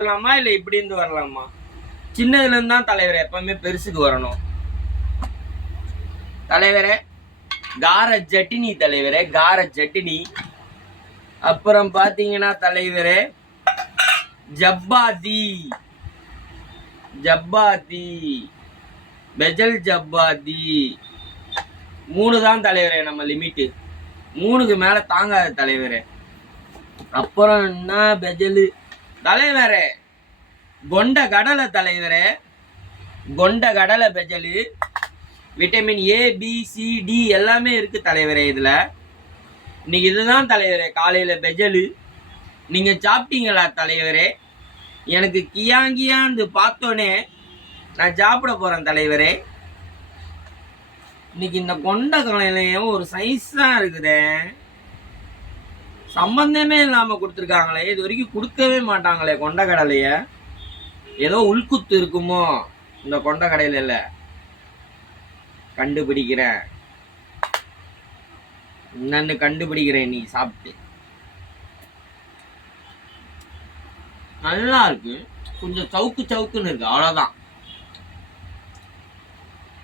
வரலாமா இல்ல இப்படி இருந்து வரலாமா? சின்னதுல இருந்து தான் தலைவரே எப்பவுமே பெருசுக்கு வரணும். தலைவரே கார சட்டினி தலைவரே, கார சட்டினி. அப்புறம் பாத்தீங்கன்னா தலைவரே ஜப்பாத்தி, ஜப்பாத்தி பெஜல் ஜப்பாத்தி 3 தான் தலைவரே நம்ம லிமிட்டு. 3க்கு மேல தாங்காத தலைவரே. அப்புறம் என்ன பெஜலு தலைவரே, கொண்ட கடலை தலைவரே, கொண்ட கடலை பெஜலு. Vitamin A B C D எல்லாமே இருக்கு தலைவரே இதுல. இன்னைக்கு இதுதான் தலைவரே காலையில பெஜலு. நீங்க சாப்பிட்டீங்களா தலைவரே? எனக்கு கியாங்கியாந்து பார்த்தோன்னே நான் சாப்பிட போறேன் தலைவரே. இன்னைக்கு இந்த கொண்ட கடலையும் ஒரு சைஸா இருக்குதே, சம்பந்தமே இல்லாம கொடுத்துருக்காங்களே. இது வரைக்கும் கொடுக்கவே மாட்டாங்களே கொண்ட கடலைய. ஏதோ உள்குத்து இருக்குமோ இந்த கொண்ட கடையில. கண்டுபிடிக்கிறேன், என்னன்னு கண்டுபிடிக்கிறேன். நீ சாப்பிட்டு நல்லா இருக்கு, கொஞ்சம் சவுக்கு சவுக்குன்னு இருக்கு, அவ்வளவுதான்.